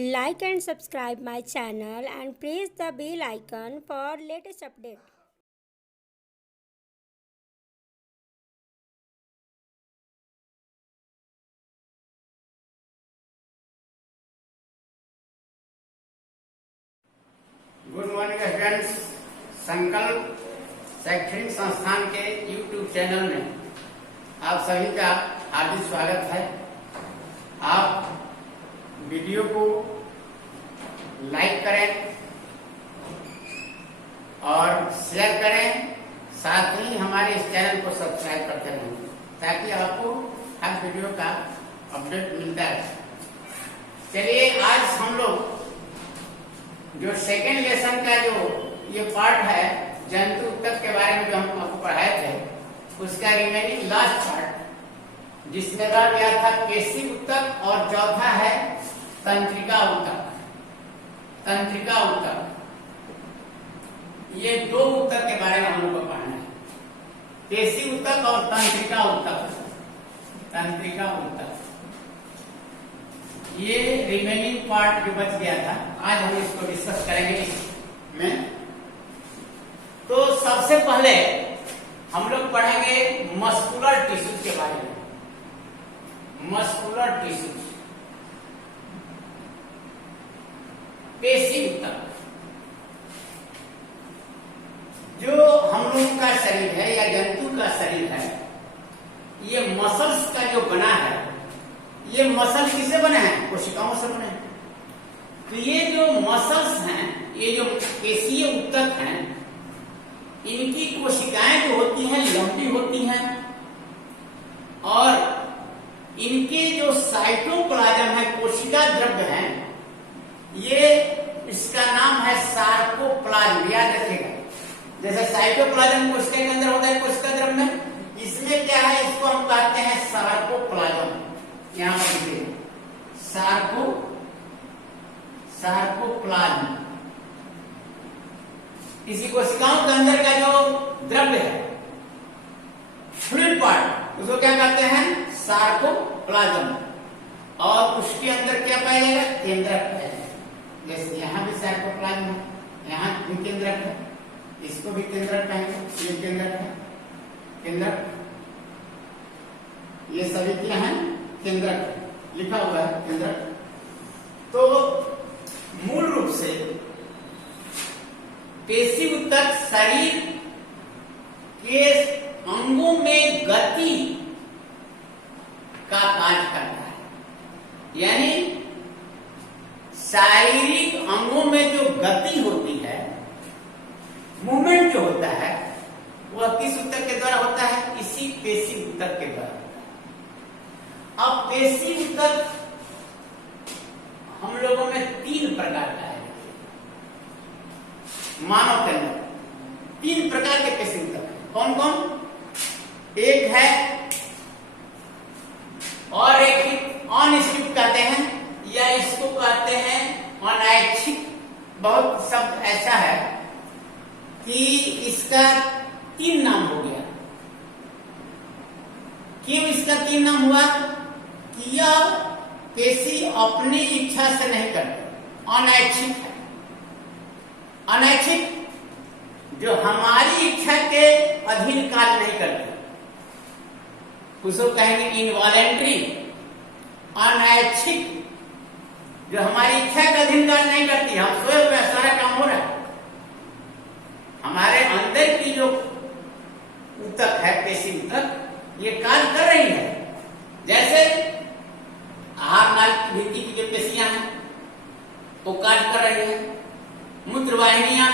Like and subscribe my channel and press the bell icon for latest update. Good morning students. संकल्प शैक्षणिक संस्थान के YouTube channel में आप सभी का हार्दिक स्वागत है। आप वीडियो को लाइक करें और शेयर करें, साथ ही हमारे इस चैनल को सब्सक्राइब करते रहें ताकि आपको हर वीडियो का अपडेट मिलता है। चलिए आज हम लोग जो सेकेंड लेसन का जो ये पार्ट है जंतु उत्तक के बारे में जो हम आपको पढ़ाए थे, उसका रिमेनिंग लास्ट पार्ट जिसमें रह गया था पेशी उत्तक और चौथा है तंत्रिका उत्तक। तंत्रिका उत्तक, ये दो उत्तक के बारे में हम लोग को पढ़ना है, पेशी उत्तक और तंत्रिका उत्तक। तंत्रिका उत्तक ये रिमेनिंग पार्ट जो बच गया था, आज हम इसको डिस्कस करेंगे इसमें। तो सबसे पहले हम लोग पढ़ेंगे मस्कुलर टिश्यूज के बारे में। मस्कुलर टिश्यूज, पेशी उत्तक। जो हम लोगों का शरीर है या जंतु का शरीर है, ये मसल्स का जो बना है, ये मसल किससे बने हैं? कोशिकाओं से बने हैं। तो ये जो मसल्स हैं, ये जो पेशीय उत्तक हैं, इनकी कोशिकाएं जो होती हैं लंबी होती हैं और इनके जो साइटोप्लाज्म है, कोशिका द्रव्य है, ये इसका नाम है सार्कोप्लाज्म। याद रखिएगा, जैसे साइटोप्लाज्म कोशिका के अंदर होता है कोशिका द्रव्य में, इसमें क्या है, इसको हम कहते हैं सार्कोप्लाज्म। यहां पर देखिए सार्कोप्लाज्म। किसी कोशिकाओं के अंदर का जो द्रव्य है, फ्लूइड पार्ट, उसको क्या कहते हैं? सार्कोप्लाज्म। और उसके अंदर क्या पाया जाएगा? केंद्रक पाया जाएगा। जैसे यहाँ भी सार्कोप्लाज्म है, यहाँ भी केंद्रक है, इसको भी केंद्रक कहेंगे। ये केंद्रक है, केंद्रक, ये सभी क्या है? केंद्रक लिखा हुआ है, केंद्रक। तो मूल रूप से पेशी उत्तक शरीर के अंगों में गति का कार्य करता है, यानी शारीरिक अंगों में जो गति होती है, मूवमेंट जो होता है, वह किस उत्तक के द्वारा होता है? इसी पेशी उत्तक के द्वारा। अब पेशी उत्तक हम लोगों में तीन प्रकार का है। मानव के अंदर तीन प्रकार के पेशी उत्तक है। कौन कौन? एक है और एक अनिश्चित कहते हैं, या इसको कहते हैं अनैच्छिक। बहुत शब्द ऐसा है कि इसका तीन नाम हो गया। क्यों इसका तीन नाम हुआ? कि यह पेशी अपनी इच्छा से नहीं करते, अनैच्छिक है। अनैच्छिक जो हमारी इच्छा के अधीन कार्य नहीं करते, उसको कहेंगे इनवॉलेंट्री। अनैच्छिक जो हमारी इच्छा के अधीन कार्य नहीं करती, हम सोए हुए सारा काम हो रहा है, हमारे अंदर की जो उत्तक है, पेशी उत्तक, ये कार्य कर रही है। जैसे आहार नाल की भित्ति की जो पेशियां हैं, वो कार्य कर रही है। मूत्र वाहिनियां,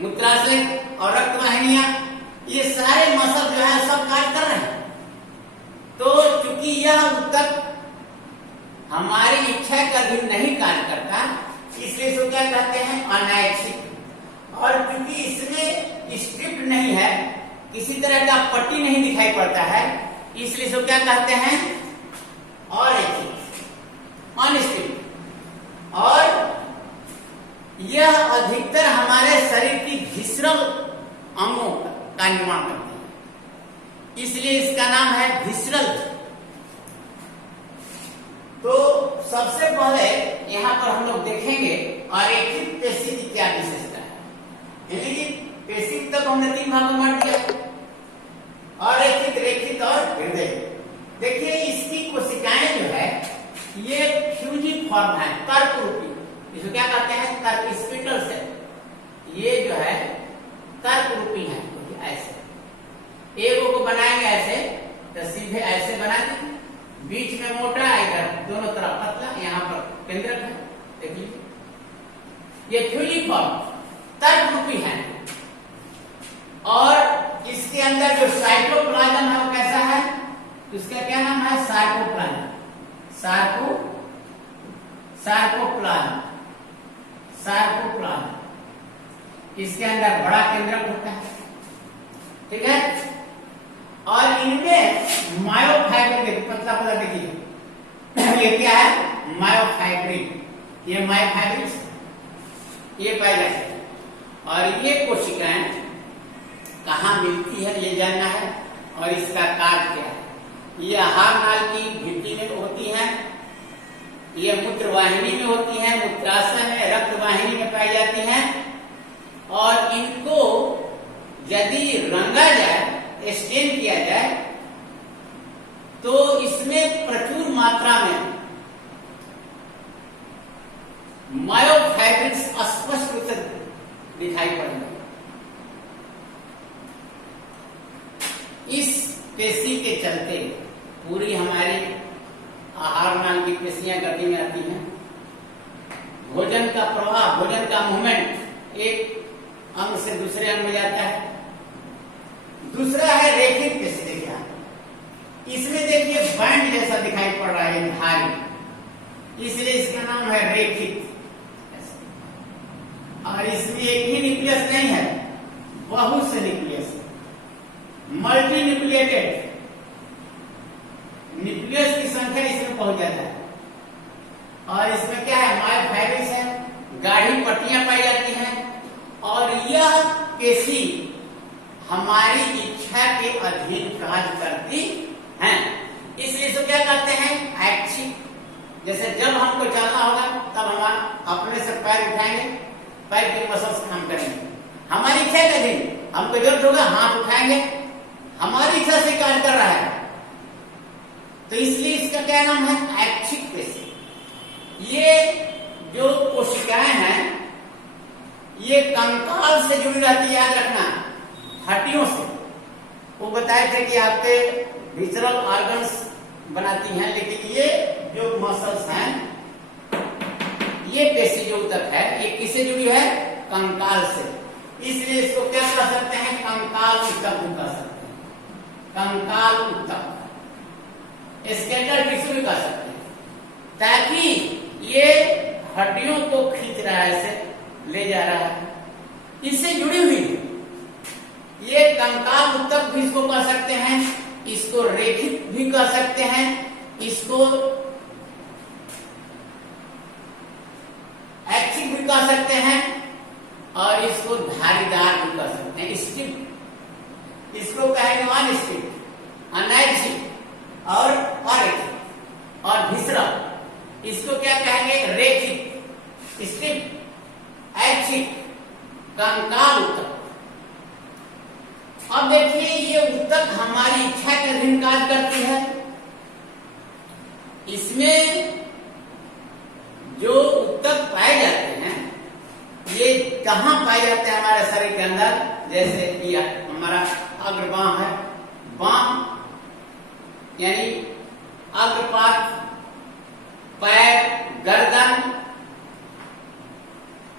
मूत्राशय और रक्त वाहिनियां, ये सारे मसल जो है सब कार्य कर रहे हैं। तो चूंकि यह उत्तक हमारी इच्छा के अधीन नहीं कार्य करता, इसलिए इसको क्या कहते हैं? अनैच्छिक। और क्योंकि इसमें स्ट्रिप्ड नहीं है, किसी तरह का पट्टी नहीं दिखाई पड़ता है, इसलिए इसको क्या कहते हैं? और अनिश्चित। और यह अधिकतर हमारे शरीर की विसरल अंगों का निर्माण करती है, इसलिए इसका नाम है विसरल। तो सबसे पहले यहाँ पर हम लोग देखेंगे अरेखित पेशी की क्या विशेषता है। यानी कि पेशी तक हमने 3 भागों में बांट दिया, अरेखित, रेखित और हृदय। देखिए इसकी कोशिकाएं जो है ये फ्यूजिव फॉर्म है, तर्क रूपी। इसको क्या कहते हैं? तर्क, स्पिटल से ये जो है तर्क रूपी है। ऐसे एगो को बनाएंगे ऐसे तो सीधे ऐसे बनाएंगे, बीच में मोटा, इधर दोनों तरफ पतला, यहाँ पर केंद्रक है। देख लीजिए ये फ्यूजिव फॉर्म तर्क रूपी है। और इसके अंदर जो साइटोप्लाज्म है वो कैसा है? उसका क्या नाम है? सार्कोप्लाज्म। Sarcoplasm, sarcoplasm. इसके अंदर बड़ा केंद्रक होता है, ठीक है। और इनमें मायोफाइब्रिन, पतला पतला देखिए ये क्या है? मायोफाइब्रिन। ये मायोफाइब्रिन ये पाई जाती है। और ये कोशिकाएं कहाँ मिलती है ये जानना है। और इसका कार्य क्या है? ये आहार नाल की भित्ति में होती है, ये मूत्रवाहिनी में होती है, मूत्राशय में, रक्त वाहिनी में पाई जाती है। और इनको यदि रंगा जाए, स्टेन किया जाए, तो इसमें प्रचुर मात्रा में मायोफाइब्रिन्स स्पष्ट रूप से दिखाई पड़ेंगे। इस पेशी के चलते पूरी हमारी आहार नाल की पेशियां गति में आती हैं। भोजन का प्रवाह, भोजन का मूवमेंट एक अंग से दूसरे अंग में जाता है। दूसरा है रेखित पेशी। देखिए इसमें देखिए बैंड जैसा दिखाई पड़ रहा है, धारी, इसलिए इसका नाम है रेखित। और इसमें एक ही न्यूक्लियस नहीं है, बहुत से न्यूक्लियस, मल्टी न्यूक्लिएटेड न्यूक्लियस की संख्या इसमें पहुंच जाता है। और इसमें क्या है? मायोफाइब्रिन्स है, गाढ़ी पट्टियां पाई जाती हैं। और यह पेशी हमारी इच्छा के अधीन कार्य करती हैं, इसलिए इसको क्या कहते हैं? ऐच्छिक। जैसे जब हमको चलना होगा तब हम अपने से पैर उठाएंगे, पैर की मसल्स काम करेंगे, हमारी इच्छा के अधीन। हमको जरूरत होगा हाथ उठाएंगे, हमारी इच्छा से कार्य कर रहा है। तो इसलिए इसका क्या नाम है? ऐच्छिक पेशी। ये जो कोशिकाएं हैं ये कंकाल से जुड़ी रहती है, याद रखना, हड्डियों से। वो बताए थे कि आपके विसरल ऑर्गन्स बनाती हैं, लेकिन ये जो मसल्स हैं, ये पेशी जो ऊतक है, ये किससे जुड़ी है? कंकाल से। इसलिए इसको क्या कह सकते हैं? कंकाल ऊतक भी कह सकते हैं, कंकाल ऊतक। स्केलेटल टिश्यू भी कह सकते हैं, ताकि ये हड्डियों को खींच रहा है, ऐसे ले जा रहा है, इससे जुड़ी हुई है। ये कंकाल ऊतक भी इसको कह सकते हैं, इसको रेखित भी कह सकते हैं, इसको ऐच्छिक भी कह सकते हैं, और इसको धारीदार भी कह सकते हैं, स्टिप। इसको कहेंगे नॉन स्टिप, अनैच्छिक और अरेखित। और भिसरल, इसको क्या कहेंगे? रेखित, स्टिप, ऐच्छिक, कंकाल ऊतक। अब देखिए ये ऊतक हमारी इच्छा के अधीन कार्य करती है। इसमें जो ऊतक पाए जाते हैं ये कहाँ पाए जाते हैं? हमारे शरीर के अंदर। जैसे कि हमारा अग्रबाह है, बाह यानी अग्रपाद, पैर, गर्दन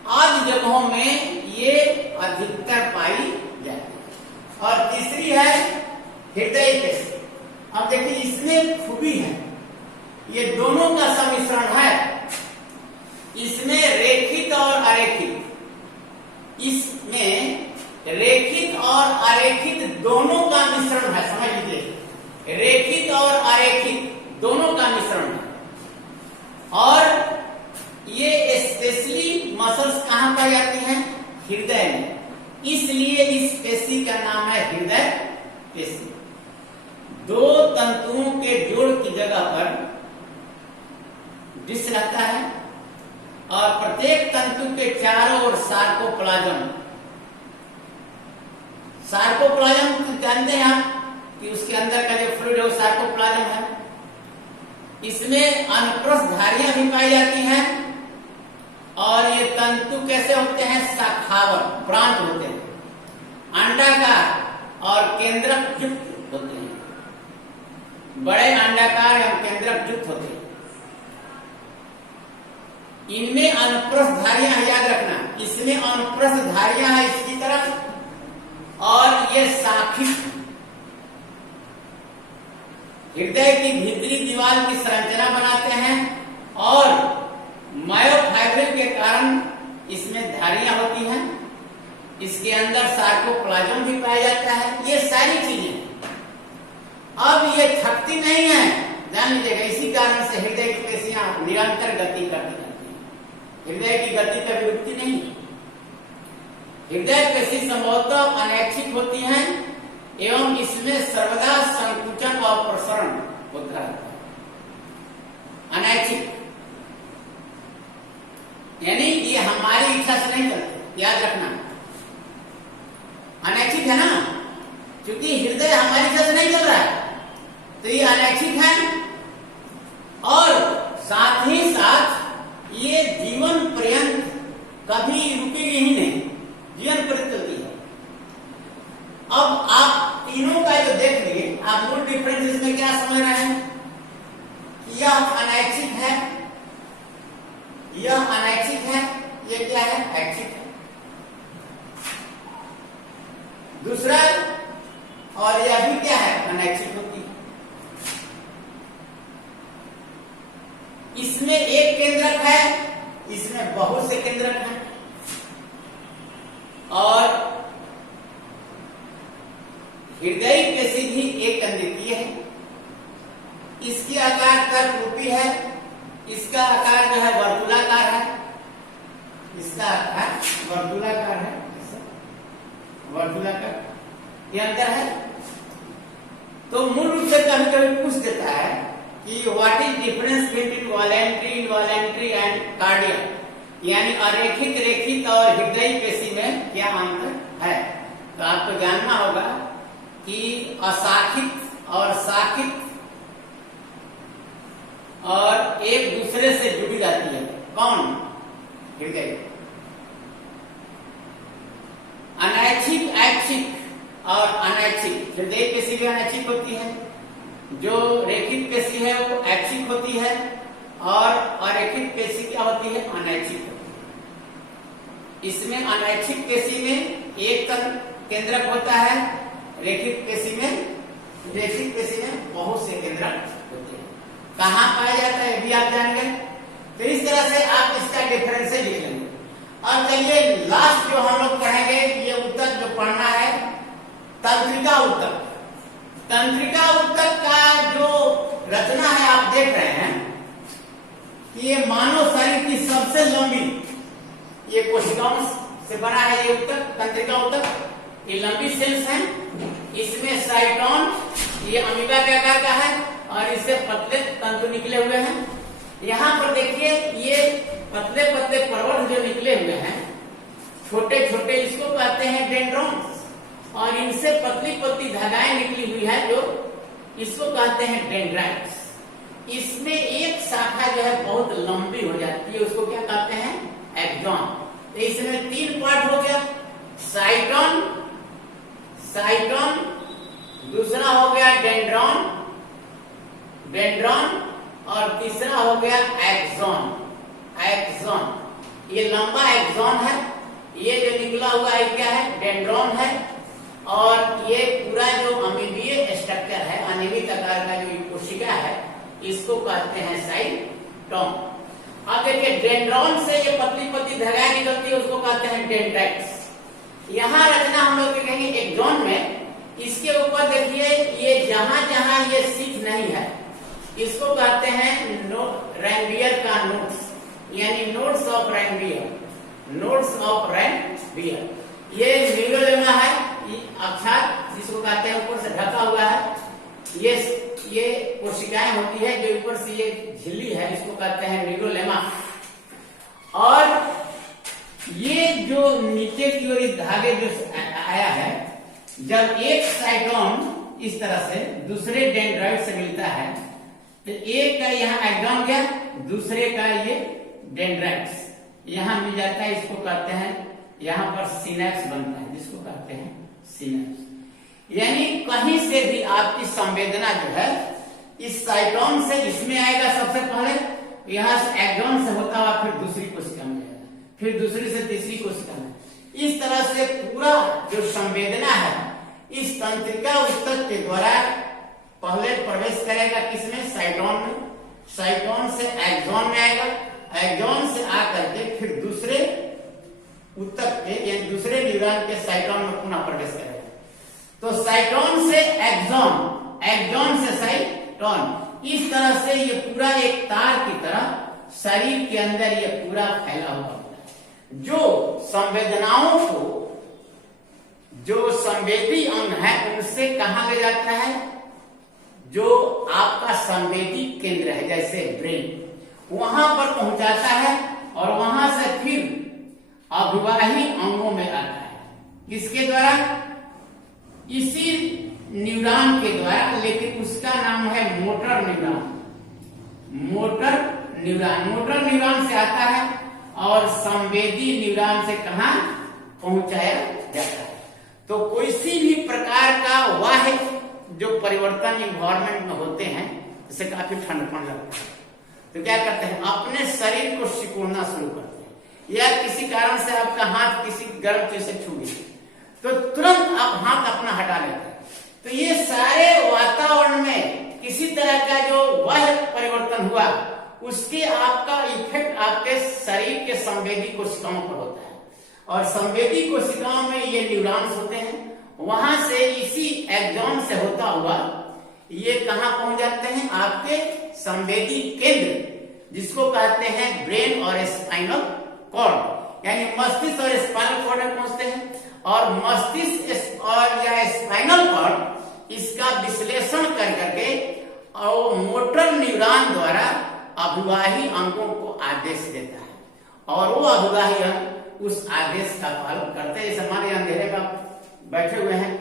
आदि जगहों में ये अधिकतर पाई जाती है। और तीसरी है हृदय पेशी। अब देखिए इसमें खूबी है, ये दोनों का सम्मिश्रण है। इसमें रेखित और अरेखित, इसमें रेखित और अरेखित दोनों का मिश्रण है। समझ लीजिए, रेखित और अरेखित दोनों का मिश्रण है। और ये स्पेशली मसल्स कहाँ पाई जाती हैं? हृदय में। इसलिए इस पेशी का नाम है हृदय पेशी। दो तंतुओं के जोड़ की जगह पर डिश रहता है और प्रत्येक तंतु के चारों ओर सार्कोप्लाज्म। सार्कोप्लाज्म तो जानते हैं आप कि उसके अंदर का जो फ्लूइड है वो सार्कोप्लाज्म है। इसमें अनुप्रस्थधारियां भी पाई जाती हैं और ये तंतु कैसे होते हैं? शाखावर, ब्रांच होते हैं, अंडाकार और केंद्रक युक्त होते हैं। बड़े अंडाकार एवं केंद्रक युक्त होते हैं। इनमें अनुप्रस्थधारियां हैं, याद रखना, इसमें अनुप्रस्थधारियां हैं इसकी तरफ और ये शाखित हृदय की भीतरी दीवार की संरचना बनाते हैं और मायोफाइब्रिल के कारण इसमें धारियां होती हैं। इसके अंदर सार्कोप्लाज्म भी पाया जाता है। ये सारी चीजें अब ये थकती नहीं है, जान लीजिएगा। इसी कारण से हृदय की पेशियां निरंतर गति करती रहती हैं। हृदय की गति कभी रुकती नहीं। हृदय पेशी संभवतः अनैच्छिक होती हैं एवं इसमें सर्वदा संकुचन और प्रसरण होता रहता है। अनैच्छिक यानी ये हमारी इच्छा से नहीं करते, याद रखना। अनैच्छिक है ना, क्योंकि हृदय हमारी इच्छा से नहीं चल रहा है, तो ये अनैच्छिक है और साथ ही साथ ये जीवन पर्यंत कभी रुकेगी ही नहीं, जीवन पर्यंत चलती है। अब आप तीनों का जो देख लिए, आप मूल डिफरेंस इसमें क्या समझ रहे हैं? यह अनैच्छिक है, यह अनैच्छिक है, ये क्या है? ऐच्छिक है। दूसरा, और यह भी क्या है? अनैच्छिक होती है। इसमें एक केंद्रक है, इसमें बहुत से केंद्रक हैं और हृदय पेशी भी एक केंद्रकीय है। इसकी आकार तर्करूपी है, इसका आकार जो है वर्तुलाकार है, इसका आकार वर्तुलाकार है, वर्तुलाकार, ये अंतर है। तो मूल रूप से कभी कभी पूछ देता है कि what is difference between voluntary, involuntary and cardiac, यानी अरेखित, रेखित और हृदय पेशी में क्या अंतर है। तो आपको जानना होगा कि अशाखित और शाखित और एक दूसरे से जुड़ी जाती है। कौन? हृदय। अनैच्छिक, ऐच्छिक और अनैच्छिक, हृदय पेशी भी अनैच्छिक होती है, जो रेखित पेशी है वो ऐच्छिक होती है और अरेखित पेशी क्या होती है? अनैच्छिक होती है। इसमें अनैच्छिक पेशी में एक केंद्रक होता है, रेखित पेशी में बहुत से केंद्रक होते हैं। कहां पाया जाता है ये भी आप जान गए। तो इस तरह से आप इसका डिफरेंस लिख लेंगे। और चलिए लास्ट जो हम लोग पढ़ेंगे, ये ऊतक जो पढ़ना है, तंत्रिका ऊतक। तंत्रिका ऊतक का जो रचना है आप देख रहे हैं कि ये मानव शरीर की सबसे लंबी, ये कोशिकाओं से बना है ये ऊतक, तंत्रिका ऊतक। ये लंबी सेल्स हैं, इसमें साइटोन, ये अमीबा के आकार का है और इससे पतले तंतु निकले हुए हैं। यहाँ पर देखिए ये पतले पतले पर्वत जो निकले हुए हैं, छोटे छोटे, इसको कहते हैं डेंड्रोन्स, और इनसे पतली पतली धागाएं निकली हुई है जो इसको कहते हैं डेंड्राइट्स। इसमें एक शाखा जो है बहुत लंबी हो जाती है, उसको क्या कहते हैं? एक्सॉन। तो इसमें तीन पार्ट हो गया, साइटोन, दूसरा हो गया डेंड्रॉन, और तीसरा हो गया एक्सॉन। ये लंबा एक्सॉन है, ये जो निकला हुआ है क्या है? डेंड्रॉन है। और ये पूरा जो अमीबीय स्ट्रक्चर है, अनियमित आकार का जो कोशिका है, इसको कहते हैं साइटोन। अब देखिए डेंड्रॉन से ये पतली पतली धागाएं निकलती है, उसको कहते हैं डेंड्राइट्स। यहाँ रचना हम लोग देखेंगे एक्सॉन में, इसके ऊपर देखिए ये जहां जहां ये सीख नहीं है, इसको कहते हैं रैंगबियर का नोड्स, यानी नोड्स ऑफ रैंगबियर। ये न्यूरोलेमा है, अक्षात जिसको कहते हैं ऊपर से ढका हुआ है, ये ये कोशिकाएं होती है, जो ऊपर से ये झिल्ली है, इसको कहते हैं न्यूरोलेमा। और ये जो नीचे की ओर इस धागे जो आया है, जब एक साइटोन इस तरह से दूसरे डेंड्राइट से मिलता है, तो एक का यहाँ एक्सॉन गया, दूसरे का ये डेंड्राइट्स यहाँ मिल जाता है। इसको कहते हैं, यहाँ पर सिनेप्स बनता है, जिसको कहते हैं सिनेप्स। यानी कहीं से भी आपकी संवेदना जो है इस साइटोन से इसमें आएगा सबसे पहले, यहाँ से एक्सॉन से होता हुआ फिर दूसरी कोशिका में जाएगा, फिर दूसरी से तीसरी कोशिका में। इस तरह से पूरा जो संवेदना है इस तंत्रिका ऊतक के द्वारा पहले प्रवेश करेगा किसमें, साइटोन में, साइटोन से एक्सॉन में आएगा, एक्सॉन से आकर के फिर दूसरे ऊतक के यानी दूसरे न्यूरॉन के साइटोन में पुनः प्रवेश करेगा। तो साइटोन से एक्सॉन, एक्सॉन से साइटोन, इस तरह से ये पूरा एक तार की तरह शरीर के अंदर ये पूरा फैला हुआ होता है, जो संवेदनाओं को, जो संवेदी अंग है उनसे कहां ले जाता है, जो आपका संवेदी केंद्र है जैसे ब्रेन, वहां पर पहुंचाता है और वहां से फिर अभिवाही अंगों में आता है। किसके द्वारा, इसी न्यूरॉन के द्वारा, लेकिन उसका नाम है motor neuron. Motor neuron, motor neuron से आता है और संवेदी न्यूरॉन से कहां पहुंचाया जाता है। तो कोई सी भी प्रकार का वाह्य जो परिवर्तन इन्वायरमेंट में होते हैं, जैसे काफी ठंडपन लगता है, तो क्या करते हैं, अपने शरीर को सिकुड़ना शुरू करते हैं, या किसी कारण से आपका हाथ किसी गर्म चीज से छू गया तो तुरंत आप हाथ अपना हटा लेते हैं। तो ये सारे वातावरण में किसी तरह का जो वाह्य परिवर्तन हुआ, उसके आपका इफेक्ट आपके शरीर के संवेदी कोशिकाओं पर होता है। और संवेदी कोशिकाओं में ये न्यूरॉन्स होते हैं, वहां से इसी एक्सॉन से होता हुआ ये कहां पहुंच जाते हैं, आपके संवेदी केंद्र, जिसको कहते हैं ब्रेन और स्पाइनल कॉर्ड, यानी मस्तिष्क और स्पाइनल कॉर्ड में पहुंचते हैं। और मस्तिष्क और या स्पाइनल कॉर्ड इसका विश्लेषण कर करके और मोटर न्यूरॉन द्वारा अभिवाही अंगों को आदेश देता है, और वो अभिवाही अंग उस आदेश का पालन करते हैं। जैसे हमारे अंधेरे में बैठे हुए हैं,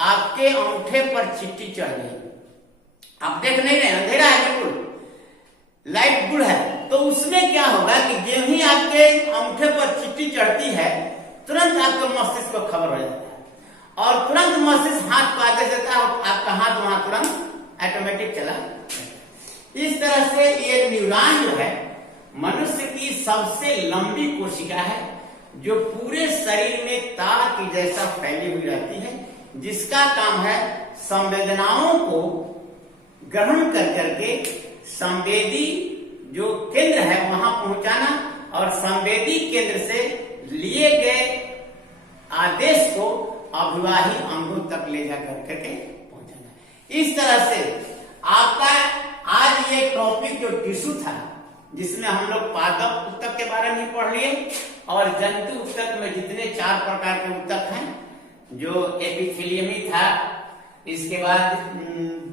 आपके अंगूठे पर चिट्टी चढ़ गई, आप देख नहीं रहे, अंधेरा है, बिल्कुल लाइट गुड है, तो उसमें क्या होगा कि जो ही आपके अंगूठे पर चिट्टी चढ़ती है, तुरंत आपके मस्तिष्क को खबर हो जाता है और तुरंत मस्तिष्क हाथ को आदेश देता है, आपका हाथ वहां तुरंत ऑटोमेटिक चला। इस तरह से ये न्यूरॉन जो है मनुष्य की सबसे लंबी कोशिका है, जो पूरे शरीर में तार की जैसा फैली हुई रहती है, जिसका काम है संवेदनाओं को ग्रहण कर करके संवेदी जो केंद्र है वहां पहुंचाना और संवेदी केंद्र से लिए गए आदेश को अभिवाही अंगों तक ले जाकर करके पहुंचाना। इस तरह से आपका आज ये टॉपिक जो टिश्यू था, जिसमें हम लोग पादप ऊतक के बारे में पढ़ लिए और जंतु ऊतक में जितने 4 प्रकार के ऊतक हैं, जो एपिथेलियमी था, इसके बाद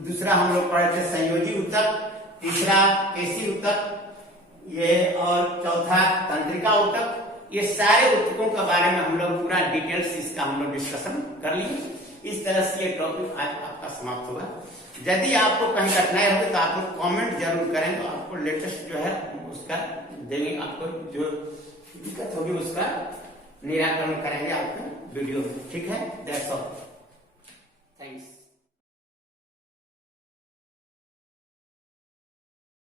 दूसरा हम लोग पढ़े थे संयोजी ऊतक, तीसरा पेशी ऊतक, ये और चौथा तंत्रिका ऊतक। ये सारे ऊतकों के बारे में हम लोग पूरा डिटेल्स इसका हम लोग डिस्कशन कर लिए। इस तरह से ये टॉपिक आज आपका समाप्त होगा। यदि आपको कहीं कठिनाई होगी तो आप लोग कमेंट जरूर करें, तो आपको लेटेस्ट जो है उसका देंगे, आपको जो दिक्कत होगी उसका निराकरण करेंगे आपके वीडियो में। ठीक है, दैट्स ऑल।